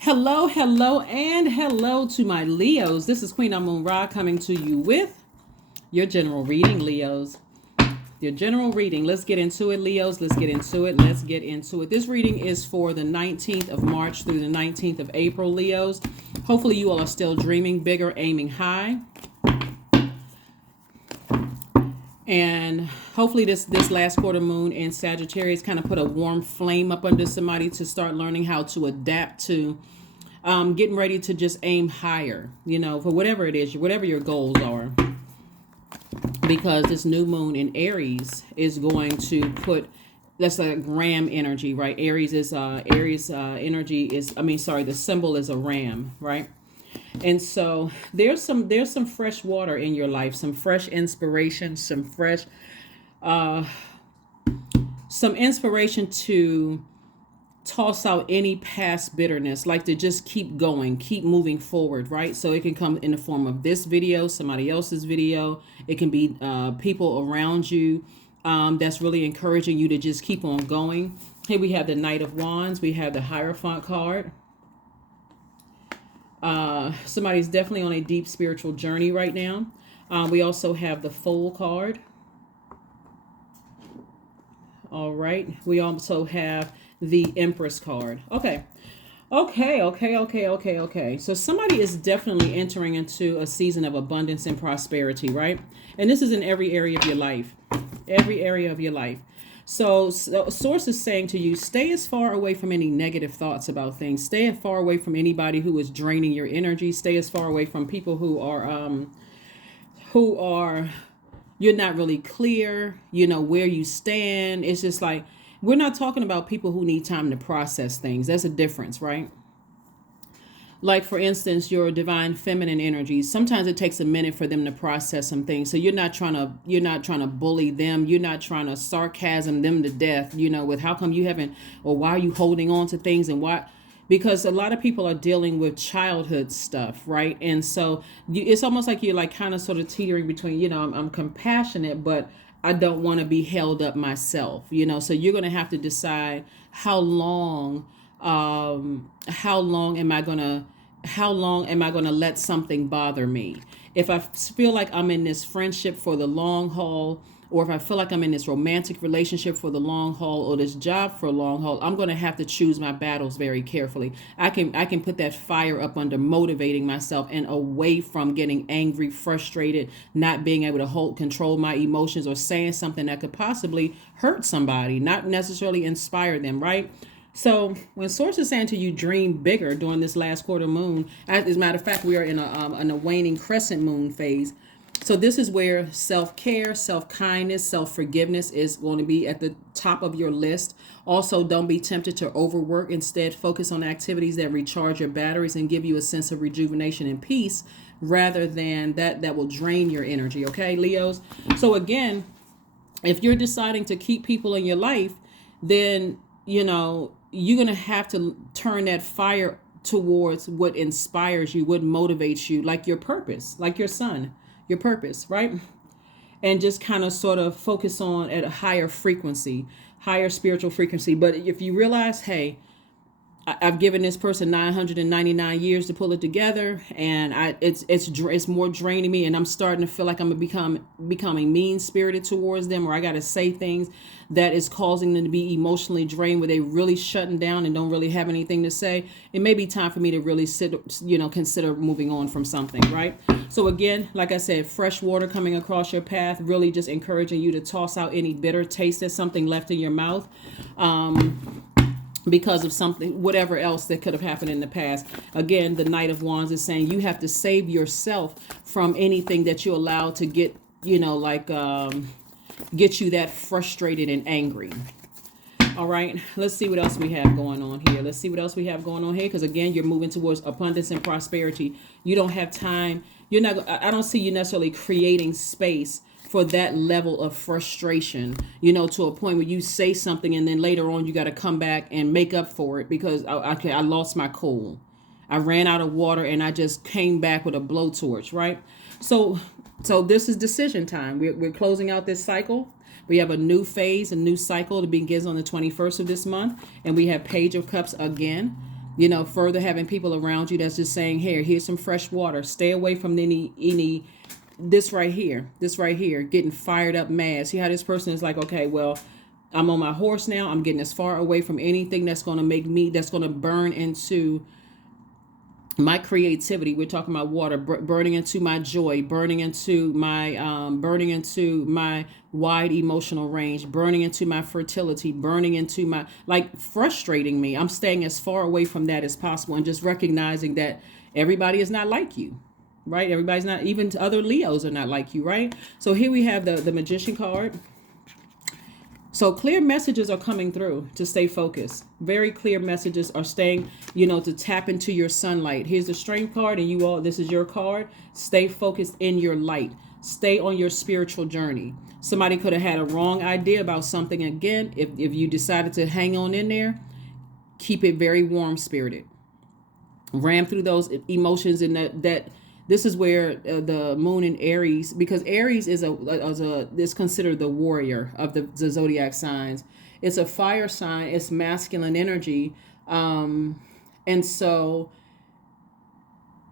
Hello, hello, and hello to my Leos. This is Queen Amun Ra coming to you with your general reading, Leos. Your general reading. Let's get into it, Leos. Let's get into it. Let's get into it. This reading is for the 19th of March through the 19th of April, Leos. Hopefully you all are still dreaming bigger, aiming high. And hopefully this last quarter moon in Sagittarius kind of put a warm flame up under somebody to start learning how to adapt to getting ready to just aim higher, for whatever it is, whatever your goals are. Because this new moon in Aries is going to put, that's a ram energy, right? Aries energy is, the symbol is a ram, right? And so there's some fresh water in your life, some fresh inspiration, some inspiration to toss out any past bitterness, like to just keep going, keep moving forward, right? So it can come in the form of this video, somebody else's video. It can be people around you that's really encouraging you to just keep on going. Here we have the Knight of Wands. We have the Hierophant card. Somebody's definitely on a deep spiritual journey right now. We also have the Fool card. All right. We also have the Empress card. Okay. So somebody is definitely entering into a season of abundance and prosperity, right? And this is in every area of your life. Every area of your life. So Source is saying to you, stay as far away from any negative thoughts about things. Stay as far away from anybody who is draining your energy. Stay as far away from people who are you're not really clear, where you stand. It's just like, we're not talking about people who need time to process things. That's a difference, right? Like, for instance, your divine feminine energies, sometimes it takes a minute for them to process some things. So you're not trying to bully them. You're not trying to sarcasm them to death, with how come you haven't, or why are you holding on to things, and why? Because a lot of people are dealing with childhood stuff, right? And so it's almost like you're like kind of sort of teetering between, I'm compassionate, but I don't want to be held up myself, so you're going to have to decide how long am I going to let something bother me? If I feel like I'm in this friendship for the long haul, or if I feel like I'm in this romantic relationship for the long haul, or this job for a long haul, I'm going to have to choose my battles very carefully. I can put that fire up under motivating myself and away from getting angry, frustrated, not being able to control my emotions, or saying something that could possibly hurt somebody, not necessarily inspire them, right? So when Source is saying to you, dream bigger during this last quarter moon, as a matter of fact, we are in a waning crescent moon phase. So this is where self-care, self-kindness, self-forgiveness is going to be at the top of your list. Also, don't be tempted to overwork. Instead, focus on activities that recharge your batteries and give you a sense of rejuvenation and peace, rather than that will drain your energy. Okay, Leos? So again, if you're deciding to keep people in your life, then, you're going to have to turn that fire towards what inspires you, what motivates you, like your purpose, like your sun. Your purpose, right? And just kind of sort of focus on at a higher frequency, higher spiritual frequency. But if you realize, hey, I've given this person 999 years to pull it together, and it's more draining me, and I'm starting to feel like I'm becoming mean spirited towards them, or I got to say things that is causing them to be emotionally drained, where they really shutting down and don't really have anything to say. It may be time for me to really consider moving on from something, right? So again, like I said, fresh water coming across your path, really just encouraging you to toss out any bitter taste that's something left in your mouth. Because of something, whatever else that could have happened in the past. Again, the Knight of Wands is saying you have to save yourself from anything that you allow to get, get you that frustrated and angry. All right, let's see what else we have going on here. Because again, you're moving towards abundance and prosperity. You don't have time. I don't see you necessarily creating space for that level of frustration, to a point where you say something and then later on you got to come back and make up for it because I lost my cool. I ran out of water and I just came back with a blowtorch, right? So this is decision time. We're closing out this cycle. We have a new phase, a new cycle that begins on the 21st of this month. And we have Page of Cups again. Further having people around you that's just saying, "Here, here's some fresh water. Stay away from any this right here, getting fired up mad." See how this person is like, okay, well, I'm on my horse now. I'm getting as far away from anything that's going to that's going to burn into my creativity. We're talking about water, burning into my joy, burning into my wide emotional range, burning into my fertility, burning into my, like, frustrating me. I'm staying as far away from that as possible, and just recognizing that everybody is not like you, right? Everybody's not, even other Leos are not like you, right? So here we have the Magician card. So clear messages are coming through to stay focused. Very clear messages are staying, to tap into your sunlight. Here's the Strength card, and this is your card. Stay focused in your light. Stay on your spiritual journey. Somebody could have had a wrong idea about something. Again, if you decided to hang on in there, keep it very warm spirited. Ram through those emotions, and that this is where the moon in Aries, because Aries is considered the warrior of the zodiac signs. It's a fire sign. It's masculine energy, and so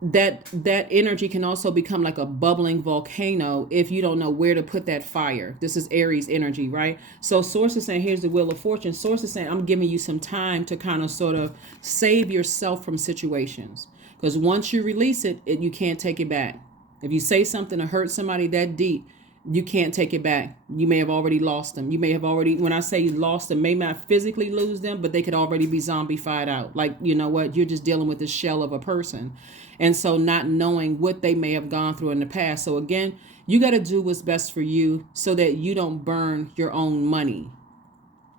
that energy can also become like a bubbling volcano if you don't know where to put that fire. This is Aries energy, right? So Source is saying, here's the Wheel of Fortune. Source is saying, I'm giving you some time to kind of sort of save yourself from situations. Because once you release it, you can't take it back. If you say something to hurt somebody that deep, you can't take it back. You may have already lost them. You may have already, when I say lost them, may not physically lose them, but they could already be zombified out. Like, you know what? You're just dealing with the shell of a person. And so not knowing what they may have gone through in the past. So again, you got to do what's best for you so that you don't burn your own money.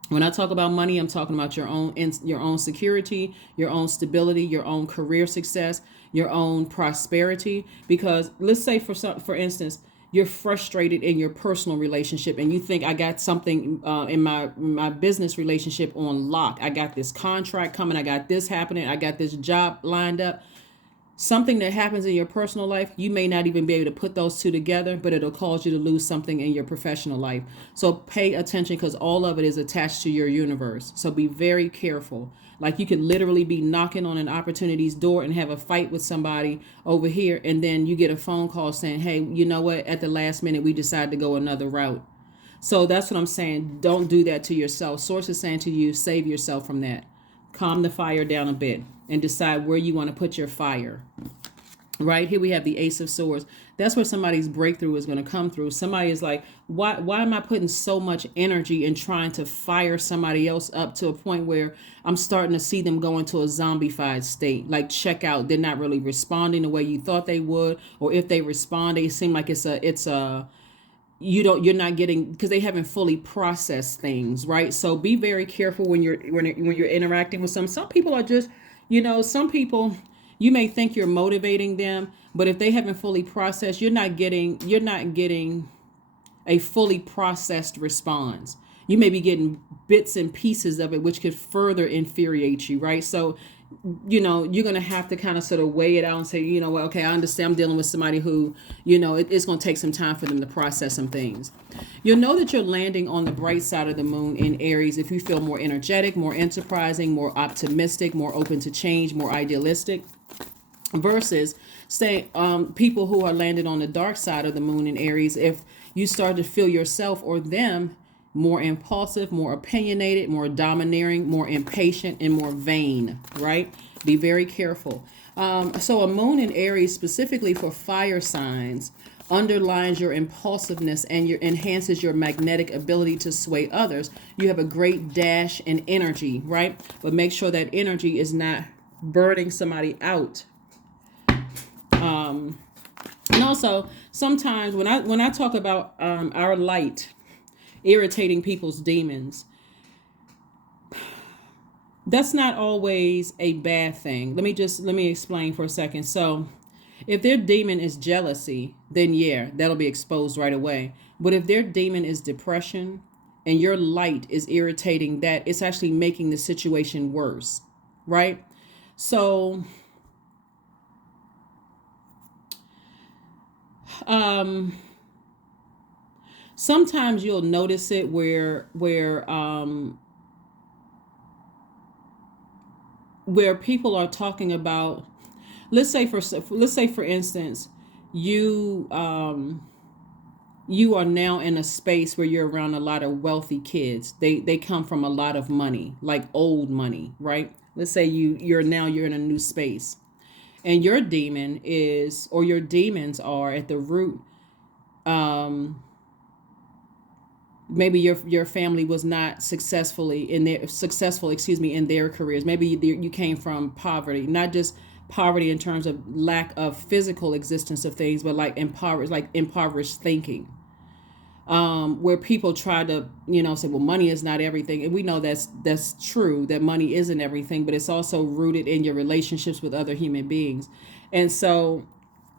When I talk about money, I'm talking about your own security, your own stability, your own career success, your own prosperity. Because let's say, for instance, you're frustrated in your personal relationship, and you think, I got something in my business relationship on lock. I got this contract coming. I got this happening. I got this job lined up. Something that happens in your personal life, you may not even be able to put those two together, but it'll cause you to lose something in your professional life. So pay attention, because all of it is attached to your universe. So be very careful. Like, you could literally be knocking on an opportunity's door and have a fight with somebody over here, and then you get a phone call saying, hey, you know what? At the last minute, we decided to go another route. So that's what I'm saying. Don't do that to yourself. Source is saying to you, save yourself from that. Calm the fire down a bit and decide where you want to put your fire. Right here we have the Ace of Swords. That's where somebody's breakthrough is going to come through. Somebody is like, why am I putting so much energy in trying to fire somebody else up to a point where I'm starting to see them go into a zombified state? Like, check out, they're not really responding the way you thought they would, or if they respond, they seem like you're not getting, because they haven't fully processed things, right? So be very careful when you're interacting with some people are just, some people, you may think you're motivating them, but if they haven't fully processed, you're not getting a fully processed response. You may be getting bits and pieces of it, which could further infuriate you, right? So, you're going to have to kind of sort of weigh it out and say, well, okay, I understand I'm dealing with somebody who, it's going to take some time for them to process some things. You'll know that you're landing on the bright side of the moon in Aries if you feel more energetic, more enterprising, more optimistic, more open to change, more idealistic, versus people who are landed on the dark side of the moon in Aries if you start to feel yourself or them more impulsive, more opinionated, more domineering, more impatient, and more vain, right? Be very careful. So a moon in Aries, specifically for fire signs, underlines your impulsiveness and enhances your magnetic ability to sway others. You have a great dash and energy, right? But make sure that energy is not burning somebody out. And also, sometimes when I talk about our light irritating people's demons, that's not always a bad thing. Let me explain for a second. So if their demon is jealousy, then yeah, that'll be exposed right away. But if their demon is depression and your light is irritating that, it's actually making the situation worse, right? So sometimes you'll notice it where where people are talking about, let's say for instance, you you are now in a space where you're around a lot of wealthy kids. They come from a lot of money, like old money, right? Let's say you're in a new space, and your demon is, or your demons are at the root. um Maybe your family was not successful, excuse me, in their careers. Maybe you came from poverty, not just poverty in terms of lack of physical existence of things, but like impoverished thinking, where people try to, say, well, money is not everything. And we know that's true, that money isn't everything, but it's also rooted in your relationships with other human beings. And so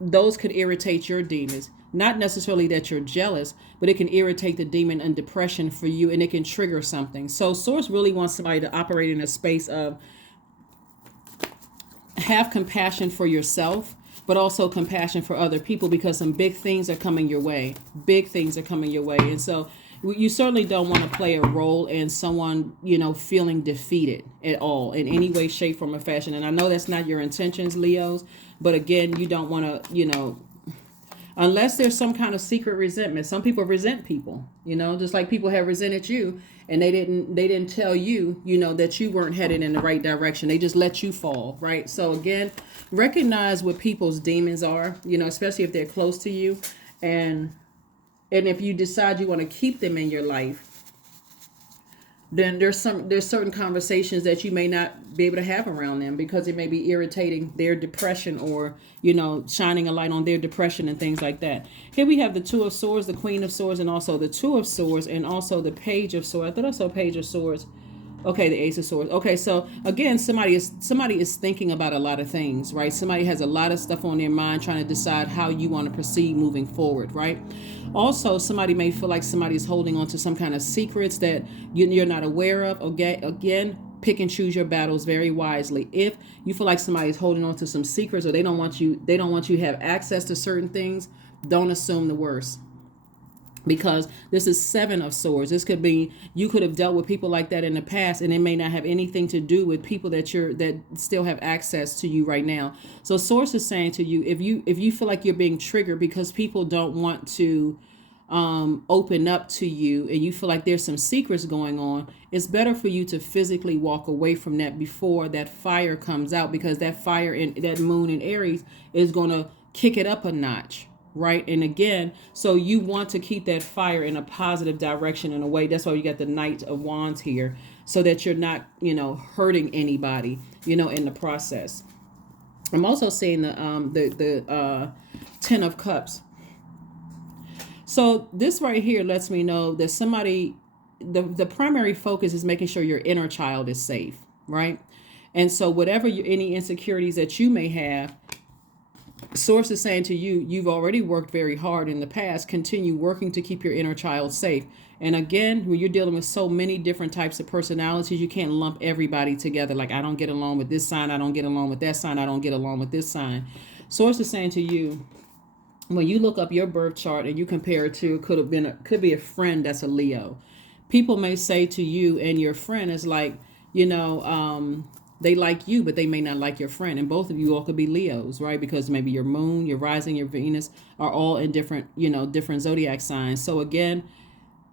those could irritate your demons. Not necessarily that you're jealous, but it can irritate the demon and depression for you, and it can trigger something. So Source really wants somebody to operate in a space of have compassion for yourself, but also compassion for other people, because some big things are coming your way. Big things are coming your way. And so you certainly don't want to play a role in someone, feeling defeated at all in any way, shape, form, or fashion. And I know that's not your intentions, Leos, but again, you don't want to, unless there's some kind of secret resentment. Some people resent people, just like people have resented you, and they didn't tell you, that you weren't headed in the right direction. They just let you fall, right? So again, recognize what people's demons are, especially if they're close to you. And if you decide you want to keep them in your life, then there's certain conversations that you may not be able to have around them, because it may be irritating their depression, or shining a light on their depression and things like that. Here we have the Two of Swords, the Queen of Swords, and also the Two of Swords, and also the Page of Swords. I thought I saw Page of Swords. Okay, the Ace of Swords. Okay, so again, somebody is thinking about a lot of things, right? Somebody has a lot of stuff on their mind, trying to decide how you want to proceed moving forward, right? Also, somebody may feel like somebody is holding on to some kind of secrets that you're not aware of. Okay, again, pick and choose your battles very wisely. If you feel like somebody is holding on to some secrets, or they don't want you to have access to certain things, don't assume the worst. Because this is Seven of Swords. This could be, you could have dealt with people like that in the past, and it may not have anything to do with people that still have access to you right now. So Source is saying to you, if you feel like you're being triggered because people don't want to open up to you, and you feel like there's some secrets going on, it's better for you to physically walk away from that before that fire comes out, because that fire in that moon in Aries is going to kick it up a notch. Right. And again, so you want to keep that fire in a positive direction in a way. That's why you got the Knight of Wands here, so that you're not, hurting anybody, in the process. I'm also seeing the Ten of Cups. So this right here lets me know that somebody, the primary focus is making sure your inner child is safe. Right. And so whatever any insecurities that you may have, Source is saying to you, you've already worked very hard in the past. Continue working to keep your inner child safe. And again, when you're dealing with so many different types of personalities, you can't lump everybody together. Like, I don't get along with this sign, I don't get along with that sign, I don't get along with this sign. Source is saying to you, when you look up your birth chart and you compare it to, could be a friend that's a Leo. People may say to you, and your friend is like, they like you, but they may not like your friend. And both of you all could be Leos, right? Because maybe your moon, your rising, your Venus are all in different zodiac signs. So again,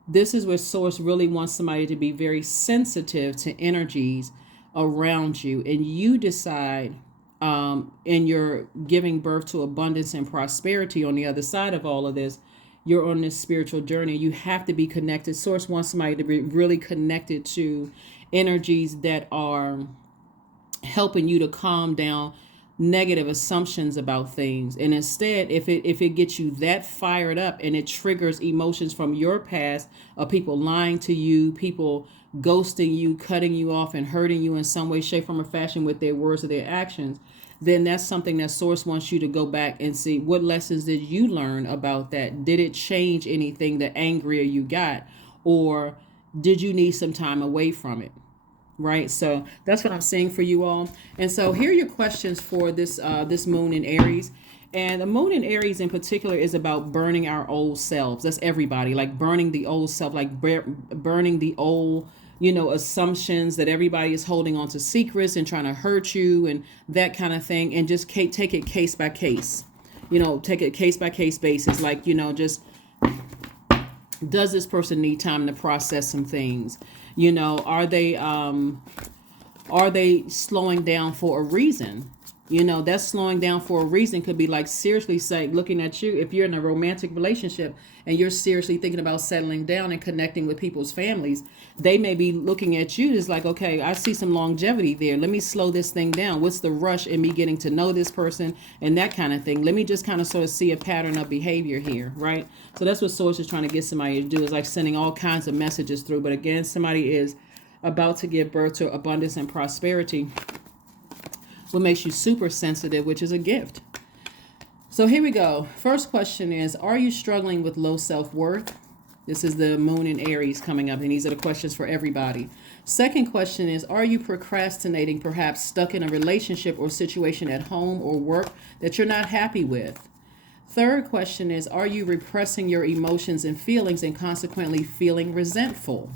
this is where Source really wants somebody to be very sensitive to energies around you. And you decide, in your giving birth to abundance and prosperity on the other side of all of this, you're on this spiritual journey. You have to be connected. Source wants somebody to be really connected to energies that are helping you to calm down negative assumptions about things. And instead, if it gets you that fired up, and it triggers emotions from your past of people lying to you, people ghosting you, cutting you off, and hurting you in some way, shape, form, or fashion with their words or their actions, then that's something that Source wants you to go back and see, what lessons did you learn about that? Did it change anything, the angrier you got? Or did you need some time away from it? Right. So that's what I'm seeing for you all. And so here are your questions for this moon in Aries. And the moon in Aries in particular is about burning our old selves. That's everybody, like burning the old self, like burning the old assumptions that everybody is holding on to secrets and trying to hurt you and that kind of thing. And just take it case by case, take it case by case basis. Like, just, does this person need time to process some things? Are they slowing down for a reason? That slowing down for a reason could be like, seriously, say, looking at you, if you're in a romantic relationship and you're seriously thinking about settling down and connecting with people's families, they may be looking at you as like, okay, I see some longevity there. Let me slow this thing down. What's the rush in me getting to know this person and that kind of thing? Let me just kind of sort of see a pattern of behavior here, right? So that's what Source is trying to get somebody to do, is like sending all kinds of messages through. But again, somebody is about to give birth to abundance and prosperity. What makes you super sensitive, which is a gift. So here we go. First question is, are you struggling with low self-worth? This is the moon in Aries coming up, and these are the questions for everybody. Second question is, are you procrastinating, perhaps stuck in a relationship or situation at home or work that you're not happy with? Third question is, are you repressing your emotions and feelings and consequently feeling resentful?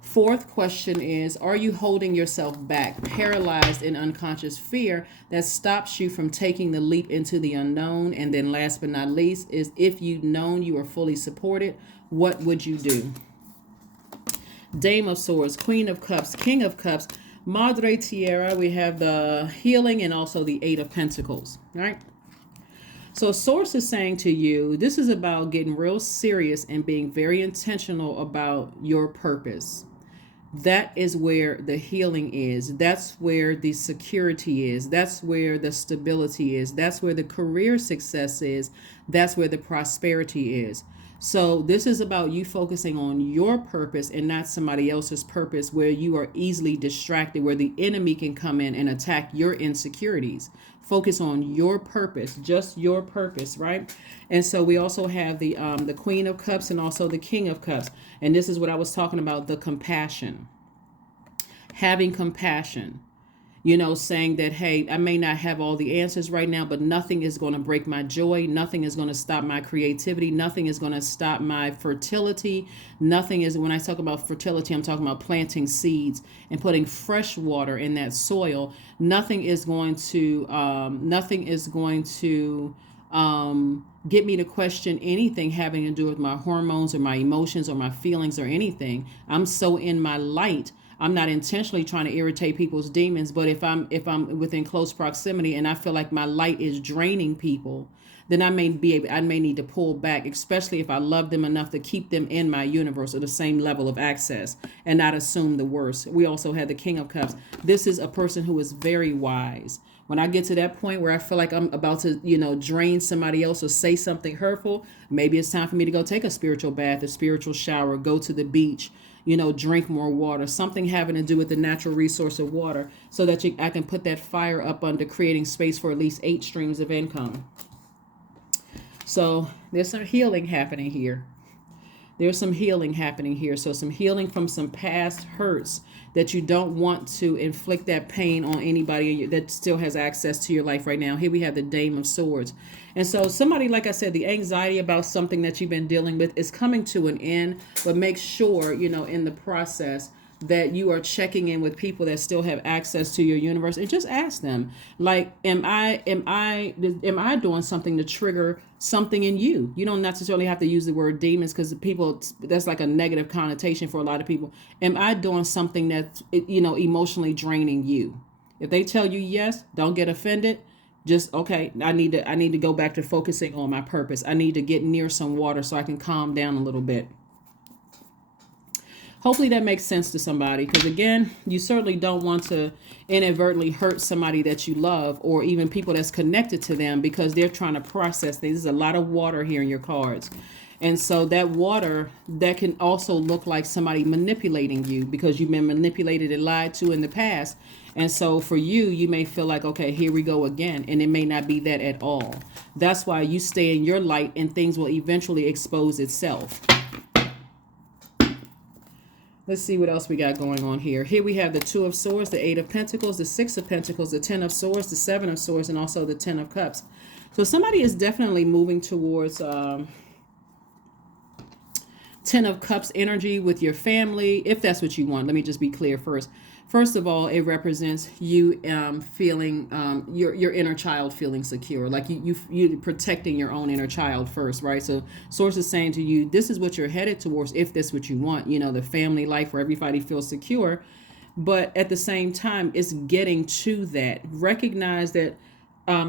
Fourth question is, are you holding yourself back, paralyzed in unconscious fear that stops you from taking the leap into the unknown? And then last but not least is, if you'd known you were fully supported, what would you do? Dame of Swords, Queen of Cups, King of Cups, Madre Tierra. We have the healing and also the Eight of Pentacles, right? So Source is saying to you, this is about getting real serious and being very intentional about your purpose. That is where the healing is. That's where the security is. That's where the stability is. That's where the career success is. That's where the prosperity is. So this is about you focusing on your purpose and not somebody else's purpose, where you are easily distracted, where the enemy can come in and attack your insecurities. Focus on your purpose, just your purpose, right? And so we also have the Queen of Cups and also the King of Cups. And this is what I was talking about, the compassion. Having compassion. Saying that, hey, I may not have all the answers right now, but nothing is going to break my joy. Nothing is going to stop my creativity. Nothing is going to stop my fertility. Nothing is, when I talk about fertility, I'm talking about planting seeds and putting fresh water in that soil. Nothing is going to get me to question anything having to do with my hormones or my emotions or my feelings or anything. I'm so in my light. I'm not intentionally trying to irritate people's demons, but if I'm within close proximity and I feel like my light is draining people, then I may need to pull back, especially if I love them enough to keep them in my universe at the same level of access and not assume the worst. We also had the King of Cups. This is a person who is very wise. When I get to that point where I feel like I'm about to, drain somebody else or say something hurtful, maybe it's time for me to go take a spiritual bath, a spiritual shower, go to the beach, drink more water, something having to do with the natural resource of water, so that I can put that fire up under creating space for at least 8 streams of income. So there's some healing happening here. There's some healing happening here. So some healing from some past hurts that you don't want to inflict that pain on anybody that still has access to your life right now. Here we have the Dame of Swords. And so somebody, like I said, the anxiety about something that you've been dealing with is coming to an end, but make sure, in the process that you are checking in with people that still have access to your universe, and just ask them, like, am I doing something to trigger something in you? You don't necessarily have to use the word demons, because people, that's like a negative connotation for a lot of people. Am I doing something that's, emotionally draining you? If they tell you yes, don't get offended. Just, okay, I need to go back to focusing on my purpose. I need to get near some water so I can calm down a little bit. Hopefully that makes sense to somebody, because again, you certainly don't want to inadvertently hurt somebody that you love, or even people that's connected to them, because they're trying to process things. There's a lot of water here in your cards. And so that water, that can also look like somebody manipulating you, because you've been manipulated and lied to in the past. And so for you, you may feel like, okay, here we go again. And it may not be that at all. That's why you stay in your light, and things will eventually expose itself. Let's see what else we got going on here. Here we have the Two of Swords, the Eight of Pentacles, the Six of Pentacles, the Ten of Swords, the Seven of Swords, and also the Ten of Cups. So somebody is definitely moving towards Ten of Cups energy with your family, if that's what you want. Let me just be clear first. First of all, it represents you feeling your inner child feeling secure, like you protecting your own inner child first, right? So Source is saying to you, this is what you're headed towards if that's what you want. You know, the family life where everybody feels secure, but at the same time, it's getting to that. Recognize that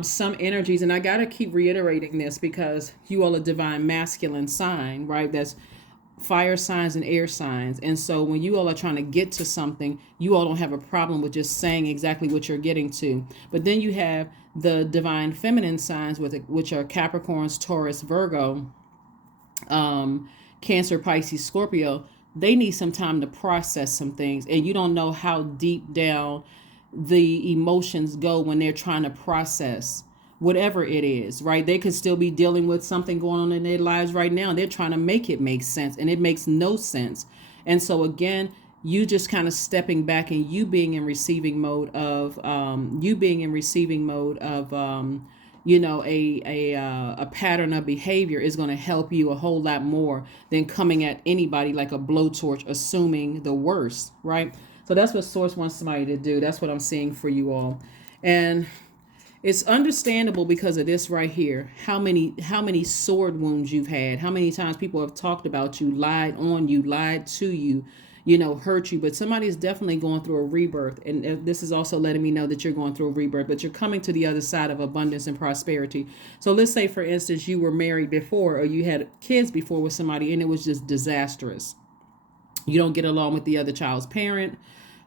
some energies, and I gotta keep reiterating this because you all are divine masculine sign, right? That's fire signs and air signs. And so when you all are trying to get to something, you all don't have a problem with just saying exactly what you're getting to. But then you have the divine feminine signs, which are Capricorns, Taurus, Virgo, Cancer, Pisces, Scorpio. They need some time to process some things. And you don't know how deep down the emotions go when they're trying to process whatever it is, right? They could still be dealing with something going on in their lives right now. And they're trying to make it make sense, and it makes no sense. And so again, you just kind of stepping back and you being in receiving mode of a pattern of behavior is going to help you a whole lot more than coming at anybody like a blowtorch, assuming the worst, right? So that's what Source wants somebody to do. That's what I'm seeing for you all. And it's understandable because of this right here. How many sword wounds you've had, how many times people have talked about you, lied on you, lied to you, hurt you. But somebody is definitely going through a rebirth. And this is also letting me know that you're going through a rebirth, but you're coming to the other side of abundance and prosperity. So let's say, for instance, you were married before, or you had kids before with somebody and it was just disastrous. You don't get along with the other child's parent.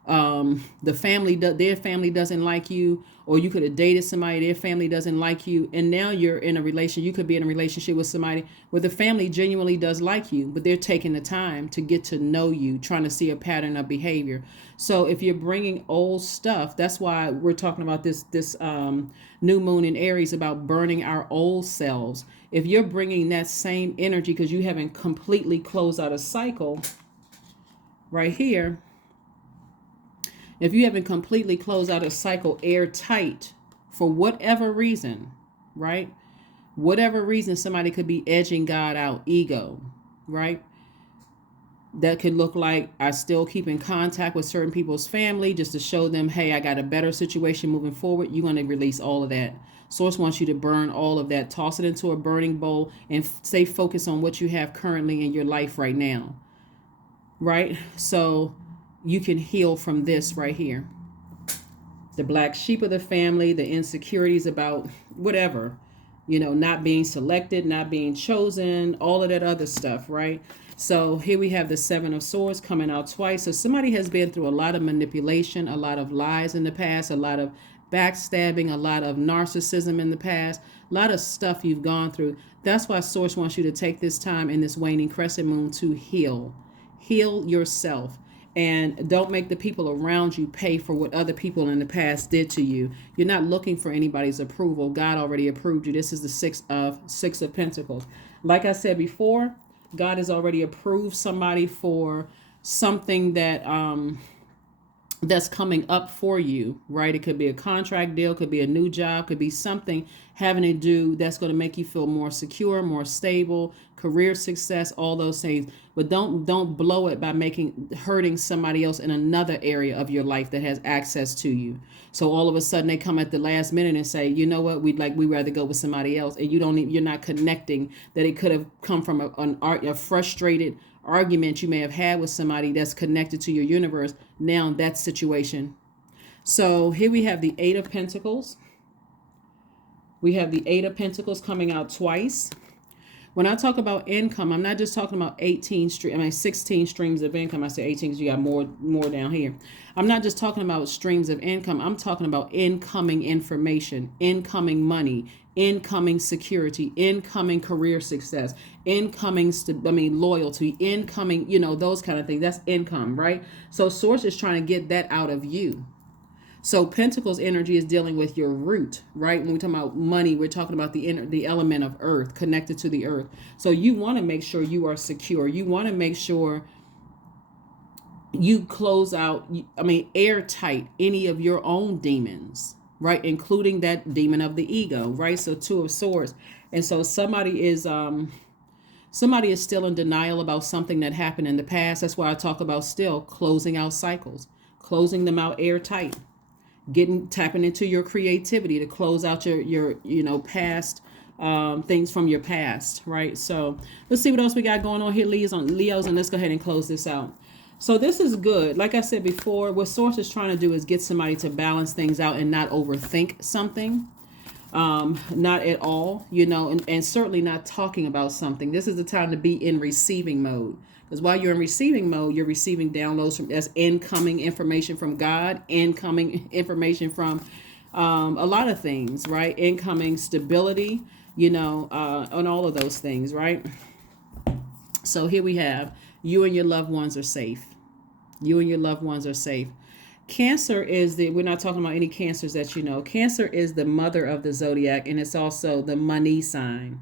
Their family doesn't like you, or you could have dated somebody, their family doesn't like you, and now you're in a relation. You could be in a relationship with somebody where the family genuinely does like you, but they're taking the time to get to know you, trying to see a pattern of behavior. So if you're bringing old stuff, that's why we're talking about this new moon in Aries about burning our old selves. If you're bringing that same energy because you haven't completely closed out a cycle right here. If you haven't completely closed out a cycle airtight for whatever reason, right? Whatever reason, somebody could be edging God out, ego, right? That could look like I still keep in contact with certain people's family just to show them, hey, I got a better situation moving forward. You're going to release all of that. Source wants you to burn all of that, toss it into a burning bowl, and stay focused on what you have currently in your life right now, right? So you can heal from this right here. The black sheep of the family, the insecurities about whatever, not being selected, not being chosen, all of that other stuff, right? So here we have the Seven of Swords coming out twice. So somebody has been through a lot of manipulation, a lot of lies in the past, a lot of backstabbing, a lot of narcissism in the past, a lot of stuff you've gone through. That's why Source wants you to take this time in this waning crescent moon to heal yourself. And don't make the people around you pay for what other people in the past did to you. You're not looking for anybody's approval. God already approved you. This is the Six of Pentacles. Like I said before, God has already approved somebody for something that's coming up for you, right? It could be a contract deal, could be a new job, could be something having to do that's going to make you feel more secure, more stable, career success, all those things. But don't blow it by hurting somebody else in another area of your life that has access to you. So all of a sudden they come at the last minute and say, you know what, we'd rather go with somebody else, and you're not connecting that it could have come from a frustrated argument you may have had with somebody that's connected to your universe. Now that situation. So here we have the Eight of Pentacles. We have the Eight of Pentacles coming out twice. When I talk about income, I'm not just talking about 16 streams of income. I say 18 because you got more down here. I'm not just talking about streams of income. I'm talking about incoming information, incoming money, incoming security, incoming career success, incoming loyalty, incoming, those kind of things. That's income, right? So Source is trying to get that out of you. So Pentacles energy is dealing with your root, right? When we talk about money, we're talking about the element of earth, connected to the earth. So you want to make sure you are secure. You want to make sure you close out, airtight any of your own demons, right? Including that demon of the ego, right? So Two of Swords. And so somebody is Somebody is still in denial about something that happened in the past. That's why I talk about still closing out cycles, closing them out airtight, tapping into your creativity to close out your past things from your past, right? So let's see what else we got going on here, Leos, and let's go ahead and close this out. So this is good. Like I said before, what Source is trying to do is get somebody to balance things out and not overthink something. Not at all, and certainly not talking about something. This is the time to be in receiving mode. Because while you're in receiving mode, you're receiving downloads that's incoming information from God, incoming information from a lot of things, right? Incoming stability, on all of those things, right? So here we have, you and your loved ones are safe. You and your loved ones are safe. Cancer we're not talking about any cancers that you know. Cancer is the mother of the zodiac, and it's also the money sign.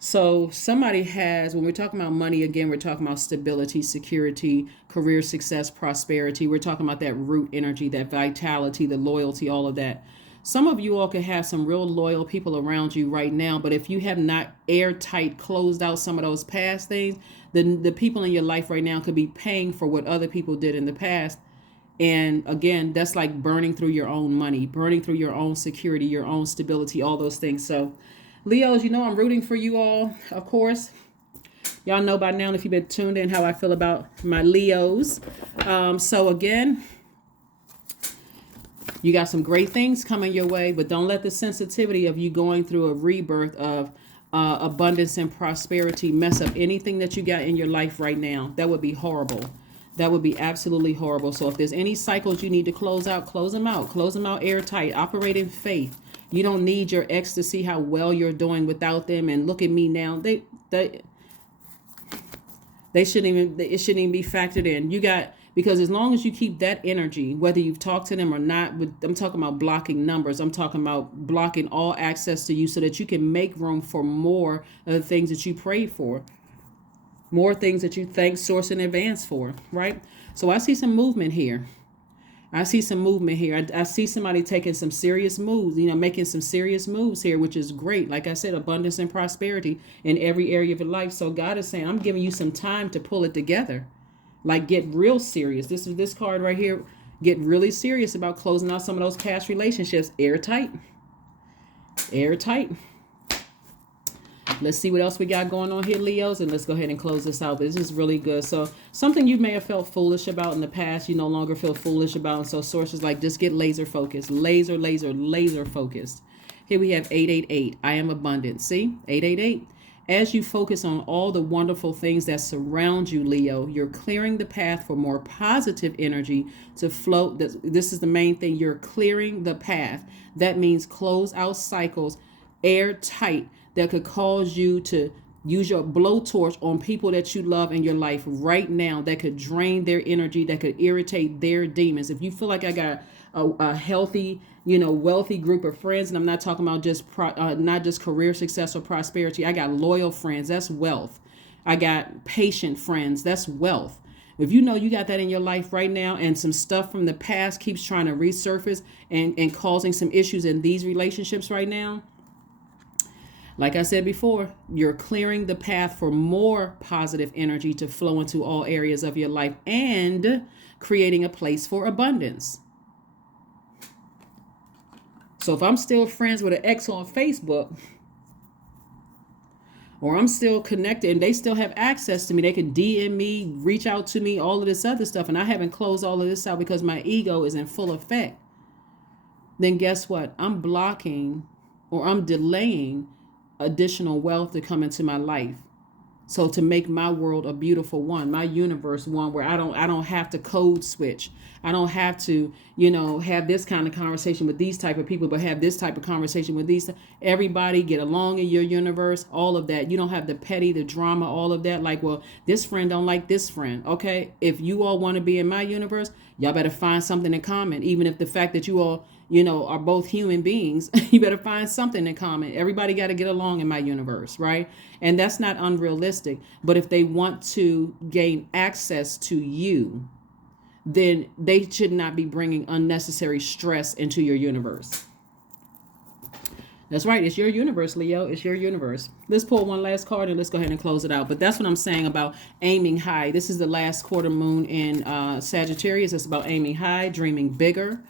So somebody has, when we're talking about money, again, we're talking about stability, security, career success, prosperity. We're talking about that root energy, that vitality, the loyalty, all of that. Some of you all could have some real loyal people around you right now, but if you have not airtight closed out some of those past things, then the people in your life right now could be paying for what other people did in the past. And again, that's like burning through your own money, burning through your own security, your own stability, all those things. So Leos, I'm rooting for you all, of course. Y'all know by now, if you've been tuned in, how I feel about my Leos. So again, you got some great things coming your way, but don't let the sensitivity of you going through a rebirth of abundance and prosperity mess up anything that you got in your life right now. That would be horrible. That would be absolutely horrible. So if there's any cycles you need to close out, close them out. Close them out airtight. Operate in faith. You don't need your ex to see how well you're doing without them. And look at me now. They shouldn't even be factored in. Because as long as you keep that energy, whether you've talked to them or not, I'm talking about blocking numbers. I'm talking about blocking all access to you so that you can make room for more of the things that you prayed for. More things that you thank Source in advance for, right? So I see some movement here. I see somebody taking some serious moves, making some serious moves here, which is great. Like I said, abundance and prosperity in every area of your life. So God is saying, I'm giving you some time to pull it together. Like, get real serious. This card right here, get really serious about closing out some of those past relationships. Airtight. Let's see what else we got going on here, Leos, and let's go ahead and close this out. This is really good. So something you may have felt foolish about in the past, you no longer feel foolish about. And so Source is like, just get laser focused. Laser focused. Here we have 888. I am abundant. See? 888. As you focus on all the wonderful things that surround you, Leo, you're clearing the path for more positive energy to flow. This is the main thing. You're clearing the path. That means close out cycles airtight that could cause you to use your blowtorch on people that you love in your life right now, that could drain their energy, that could irritate their demons. If you feel like I got a healthy, wealthy group of friends, and I'm not talking about just not just career success or prosperity. I got loyal friends. That's wealth. I got patient friends. That's wealth. If you got that in your life right now, and some stuff from the past keeps trying to resurface and causing some issues in these relationships right now, like I said before, you're clearing the path for more positive energy to flow into all areas of your life and creating a place for abundance. So if I'm still friends with an ex on Facebook, or I'm still connected and they still have access to me, they can DM me, reach out to me, all of this other stuff, and I haven't closed all of this out because my ego is in full effect, then guess what? I'm blocking or I'm delaying additional wealth to come into my life. So to make my world a beautiful one, my universe one where I don't have to code switch. I don't have to, have this kind of conversation with these type of people, but have this type of conversation with these. Everybody get along in your universe, all of that. You don't have the petty, the drama, all of that. Like, well, this friend don't like this friend. Okay, if you all want to be in my universe, y'all better find something in common. Even if the fact that you all, are both human beings, you better find something in common. Everybody got to get along in my universe, right? And that's not unrealistic. But if they want to gain access to you, then they should not be bringing unnecessary stress into your universe. That's right. It's your universe, Leo. It's your universe. Let's pull one last card and let's go ahead and close it out. But that's what I'm saying about aiming high. This is the last quarter moon in Sagittarius. It's about aiming high, dreaming bigger,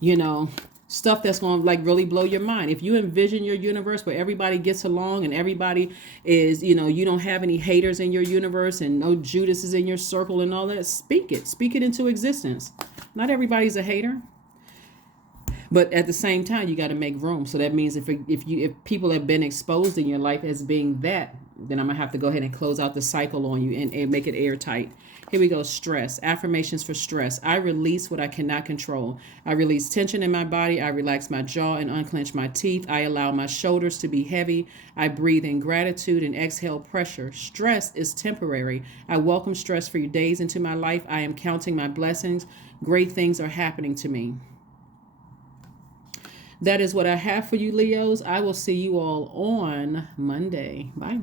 you know, stuff that's going to like really blow your mind. If you envision your universe where everybody gets along and everybody is, you don't have any haters in your universe and no Judas is in your circle and all that, speak it. Speak it into existence. Not everybody's a hater. But at the same time, you got to make room. So that means if people have been exposed in your life as being that, then I'm gonna have to go ahead and close out the cycle on you and make it airtight. Here we go. Stress. Affirmations for stress. I release what I cannot control. I release tension in my body. I relax my jaw and unclench my teeth. I allow my shoulders to be heavy. I breathe in gratitude and exhale pressure. Stress is temporary. I welcome stress-free days into my life. I am counting my blessings. Great things are happening to me. That is what I have for you, Leos. I will see you all on Monday. Bye.